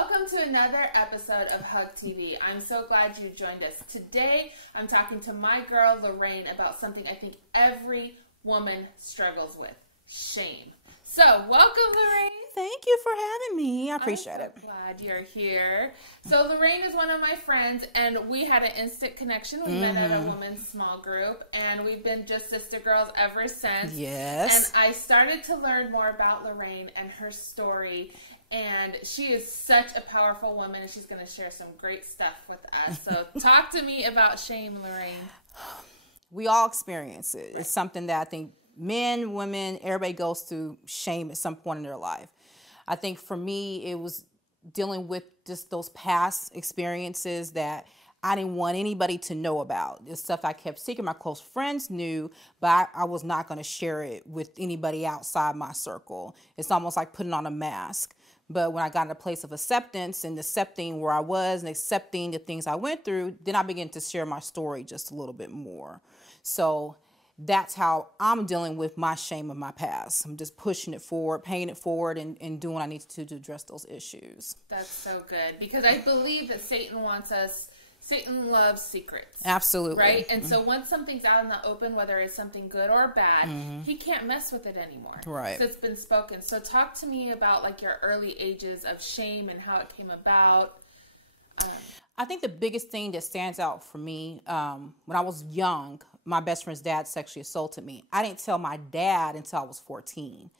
Welcome to another episode of HUGtv. I'm so glad you joined us. Today, I'm talking to my girl, Lorraine, about something I think every woman struggles with, shame. So, welcome, Lorraine. Thank you for having me. I appreciate it. I'm so glad you're here. So, Lorraine is one of my friends, and we had an instant connection. We met at a women's small group, and we've been just sister girls ever since. Yes. And I started to learn more about Lorraine and her story. And she is such a powerful woman, and she's going to share some great stuff with us. So talk to me about shame, Lorraine. We all experience it. Right. It's something that I think men, women, everybody goes through shame at some point in their life. I think for me, it was dealing with just those past experiences that I didn't want anybody to know about. It's stuff I kept secret. My close friends knew, but I was not going to share it with anybody outside my circle. It's almost like putting on a mask. But when I got in a place of acceptance and accepting where I was and accepting the things I went through, then I began to share my story just a little bit more. So that's how I'm dealing with my shame of my past. I'm just pushing it forward, paying it forward, and doing what I need to address those issues. That's so good, because I believe that Satan loves secrets. Absolutely. Right? And so once something's out in the open, whether it's something good or bad, he can't mess with it anymore. Right. So it's been spoken. So talk to me about like your early ages of shame and how it came about. I think the biggest thing that stands out for me, when I was young, my best friend's dad sexually assaulted me. I didn't tell my dad until I was 14.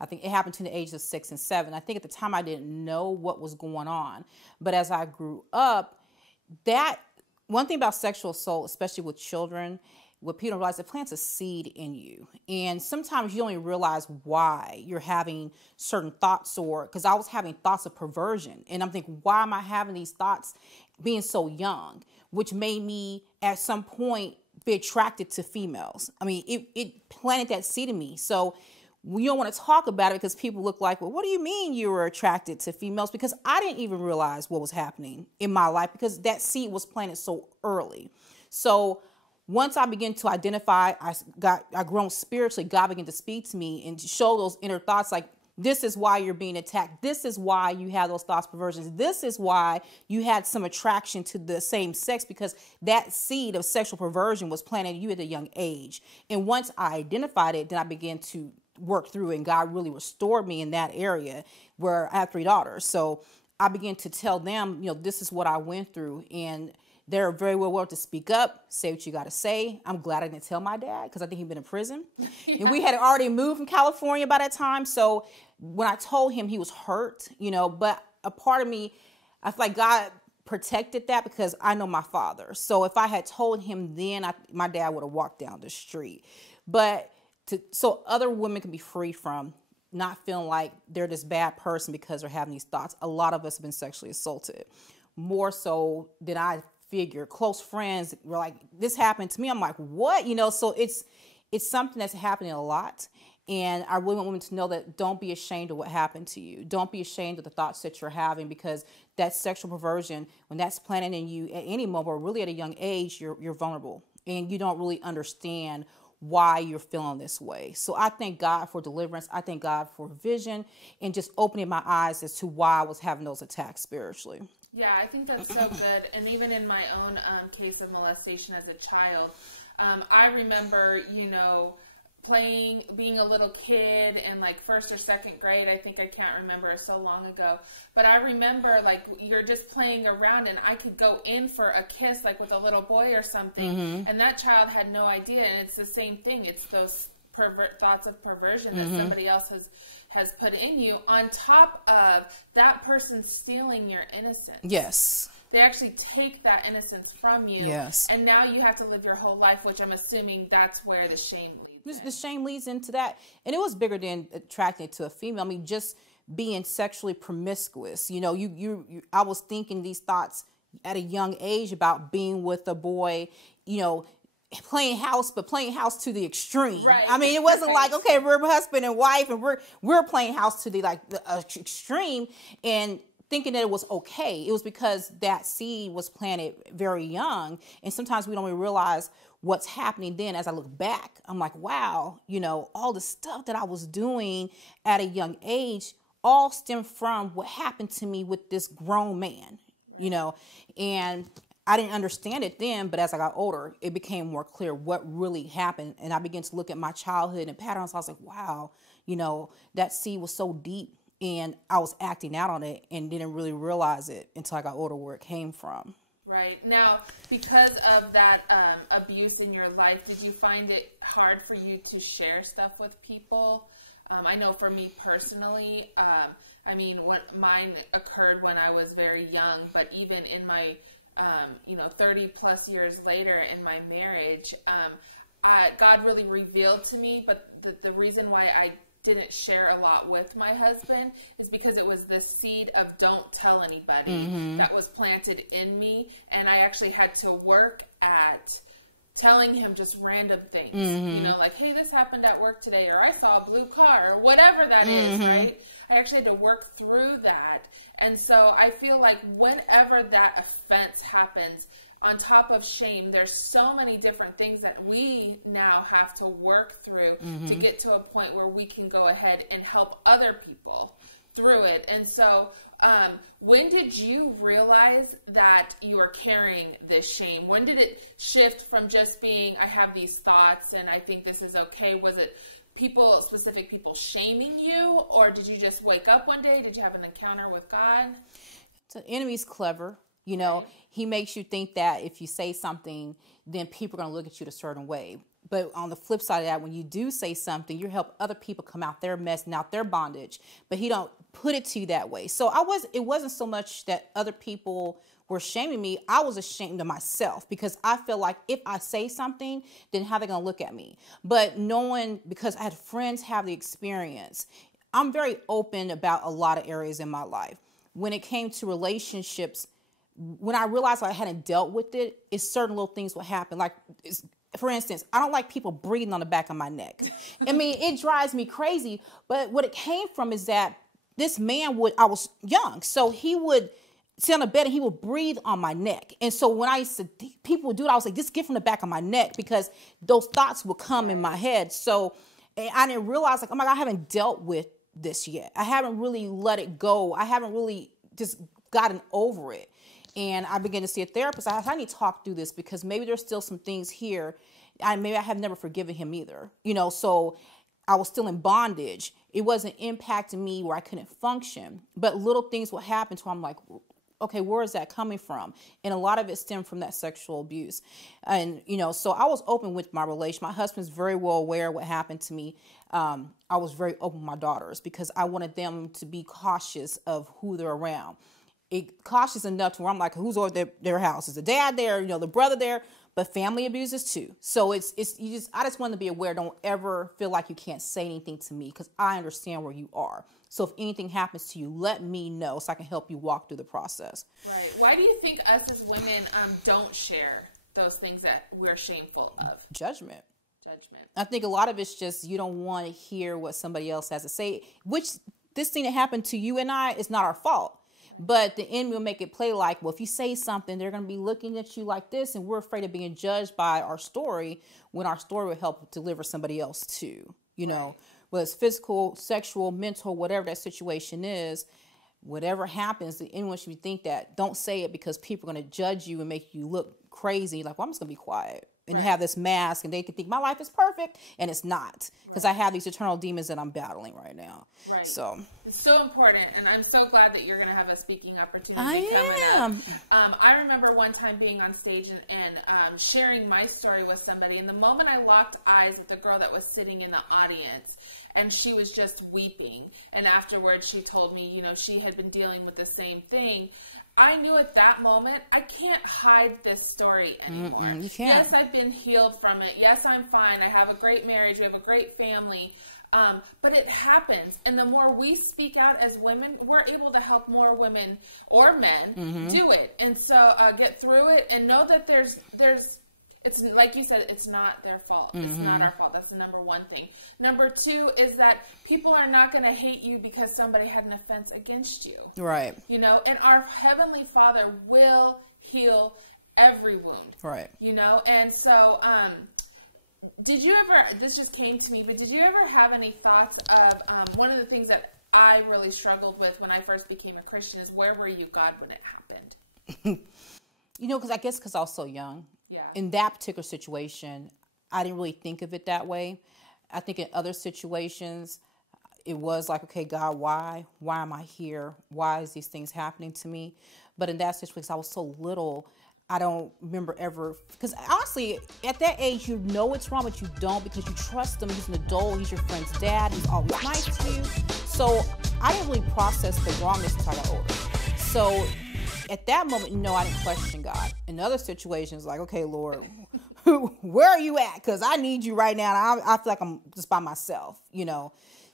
I think it happened between the ages of 6 and 7. I think at the time I didn't know what was going on. But as I grew up, that one thing about sexual assault, especially with children, what people don't realize, it plants a seed in you. And sometimes you only realize why you're having certain thoughts, or because I was having thoughts of perversion. And I'm thinking, why am I having these thoughts being so young? Which made me at some point be attracted to females. I mean, it planted that seed in me. So we don't want to talk about it because people look like, well, what do you mean you were attracted to females? Because I didn't even realize what was happening in my life because that seed was planted so early. So once I began to identify, I grown spiritually, God began to speak to me and show those inner thoughts like, this is why you're being attacked. This is why you have those thoughts, perversions. This is why you had some attraction to the same sex, because that seed of sexual perversion was planted in you at a young age. And once I identified it, then I began to work through it, and God really restored me in that area where I have 3 daughters. So I began to tell them, this is what I went through, and they're very well willing to speak up, say what you got to say. I'm glad I didn't tell my dad because I think he'd been in prison. Yeah. And we had already moved from California by that time. So when I told him, he was hurt, but a part of me, I feel like God protected that because I know my father. So if I had told him then, my dad would have walked down the street. But so other women can be free from not feeling like they're this bad person because they're having these thoughts. A lot of us have been sexually assaulted, more so than I figure. Close friends were like, this happened to me. I'm like, what? So it's something that's happening a lot. And I really want women to know that don't be ashamed of what happened to you. Don't be ashamed of the thoughts that you're having, because that sexual perversion, when that's planted in you at any moment, or really at a young age, you're vulnerable and you don't really understand why you're feeling this way. So I thank God for deliverance. I thank God for vision and just opening my eyes as to why I was having those attacks spiritually. Yeah, I think that's so good. And even in my own case of molestation as a child, I remember, being a little kid in like 1st or 2nd grade. I can't remember, so long ago. But I remember like you're just playing around and I could go in for a kiss like with a little boy or something. And that child had no idea. And it's the same thing. It's those thoughts of perversion that somebody else has put in you, on top of that person stealing your innocence. Yes. They actually take that innocence from you, yes. And now you have to live your whole life, which I'm assuming that's where the shame leads in. The shame leads into that. And it was bigger than attracted to a female. I mean, just being sexually promiscuous. I was thinking these thoughts at a young age about being with a boy, playing house to the extreme. Right. I mean, it wasn't like, okay, we're husband and wife and we're playing house to the extreme, and thinking that it was okay. It was because that seed was planted very young. And sometimes we don't even realize what's happening then. As I look back, I'm like, wow, all the stuff that I was doing at a young age all stem from what happened to me with this grown man, you know, and I didn't understand it then, but as I got older, it became more clear what really happened. And I began to look at my childhood and patterns. I was like, wow, you know, that seed was so deep, and I was acting out on it and didn't really realize it until I got older where it came from. Right. Now, because of that abuse in your life, did you find it hard for you to share stuff with people? I know for me personally, I mean, mine occurred when I was very young, but even in my, 30 plus years later in my marriage, God really revealed to me, but the reason why I didn't share a lot with my husband is because it was this seed of don't tell anybody that was planted in me. And I actually had to work at telling him just random things, you know, like, hey, this happened at work today, or I saw a blue car, or whatever that is, right? I actually had to work through that. And so I feel like whenever that offense happens, on top of shame, there's so many different things that we now have to work through to get to a point where we can go ahead and help other people through it. And so when did you realize that you were carrying this shame? When did it shift from just being, I have these thoughts and I think this is okay? Was it specific people shaming you, or did you just wake up one day? Did you have an encounter with God? So the enemy's clever. You know, he makes you think that if you say something, then people are going to look at you a certain way. But on the flip side of that, when you do say something, you help other people come out their mess and out their bondage. But he don't put it to you that way. So it wasn't so much that other people were shaming me. I was ashamed of myself because I feel like if I say something, then how are they going to look at me? But knowing, because I had friends have the experience, I'm very open about a lot of areas in my life. When it came to relationships, when I realized I hadn't dealt with it, certain little things would happen. Like, for instance, I don't like people breathing on the back of my neck. I mean, it drives me crazy. But what it came from is that this man I was young, so he would sit on the bed and he would breathe on my neck. And so when people would do it, I was like, just get from the back of my neck, because those thoughts would come in my head. So I didn't realize, like, oh my God, I haven't dealt with this yet. I haven't really let it go. I haven't really just gotten over it. And I began to see a therapist. I need to talk through this, because maybe there's still some things here. Maybe I have never forgiven him either. You know, so I was still in bondage. It wasn't impacting me where I couldn't function. But little things would happen to I'm like, okay, where is that coming from? And a lot of it stemmed from that sexual abuse. And, you know, so I was open with my relation. My husband's very well aware of what happened to me. I was very open with my daughters because I wanted them to be cautious of who they're around. Cautious enough to where I'm like, who's over their house? Is the dad there? You know, the brother there? But family abuses too. So I just want to be aware. Don't ever feel like you can't say anything to me, because I understand where you are. So if anything happens to you, let me know so I can help you walk through the process. Right. Why do you think us as women don't share those things that we're shameful of? Judgment. I think a lot of it's just you don't want to hear what somebody else has to say, which this thing that happened to you and I is not our fault. Right. But the enemy will make it play like, well, if you say something, they're going to be looking at you like this, and we're afraid of being judged by our story, when our story will help deliver somebody else too. You know, whether it's physical, sexual, mental, whatever that situation is, whatever happens, anyone should think that. Don't say it because people are going to judge you and make you look crazy. Like, well, I'm just going to be quiet. And have this mask, and they can think my life is perfect, and it's not, because I have these eternal demons that I'm battling right now. Right. So it's so important, and I'm so glad that you're going to have a speaking opportunity coming up. I remember one time being on stage and sharing my story with somebody, and the moment I locked eyes with the girl that was sitting in the audience, and she was just weeping, and afterwards she told me, you know, she had been dealing with the same thing. I knew at that moment, I can't hide this story anymore. Yes, I've been healed from it. Yes, I'm fine. I have a great marriage. We have a great family. But it happens. And the more we speak out as women, we're able to help more women or men do it. And so get through it and know that it's like you said, it's not their fault. It's not our fault. That's the number one thing. Number two is that people are not going to hate you because somebody had an offense against you. Right. You know, and our Heavenly Father will heal every wound. Right. You know, and so did you ever, this just came to me, but did you ever have any thoughts of one of the things that I really struggled with when I first became a Christian is, where were you, God, when it happened? Because I guess because I was so young. Yeah. In that particular situation, I didn't really think of it that way. I think in other situations, it was like, okay, God, why? Why am I here? Why is these things happening to me? But in that situation, I was so little, I don't remember ever. Because honestly, at that age, you know it's wrong, but you don't, because you trust him. He's an adult. He's your friend's dad. He's always nice to you. So I didn't really process the wrongness until I got older. So at that moment, no, I didn't question God. In other situations, like, okay, Lord, where are you at? Because I need you right now. I feel like I'm just by myself,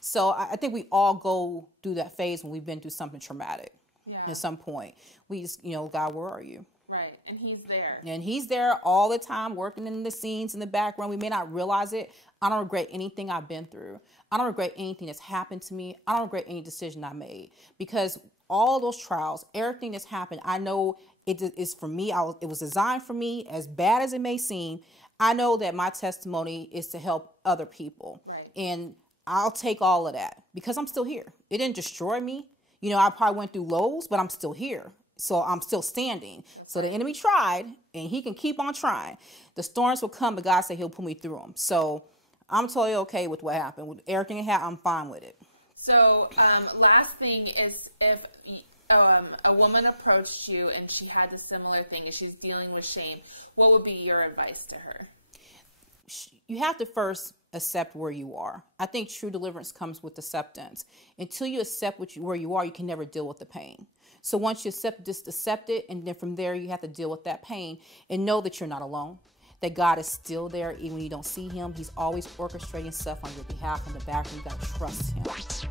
So I think we all go through that phase when we've been through something traumatic. Yeah. At some point, we just, God, where are you? Right. And he's there. And he's there all the time, working in the scenes in the background. We may not realize it. I don't regret anything I've been through. I don't regret anything that's happened to me. I don't regret any decision I made, because all those trials, everything that's happened, I know it is for me. It was designed for me, as bad as it may seem. I know that my testimony is to help other people. Right. And I'll take all of that because I'm still here. It didn't destroy me. I probably went through lows, but I'm still here. So I'm still standing. That's right. The enemy tried, and he can keep on trying. The storms will come, but God said he'll pull me through them. So I'm totally okay with what happened. With everything that happened, I'm fine with it. So last thing is, if a woman approached you and she had the similar thing and she's dealing with shame, what would be your advice to her? You have to first accept where you are. I think true deliverance comes with acceptance. Until you accept where you are, you can never deal with the pain. So once you just accept it, and then from there you have to deal with that pain and know that you're not alone, that God is still there even when you don't see him. He's always orchestrating stuff on your behalf in the background. You got to trust him.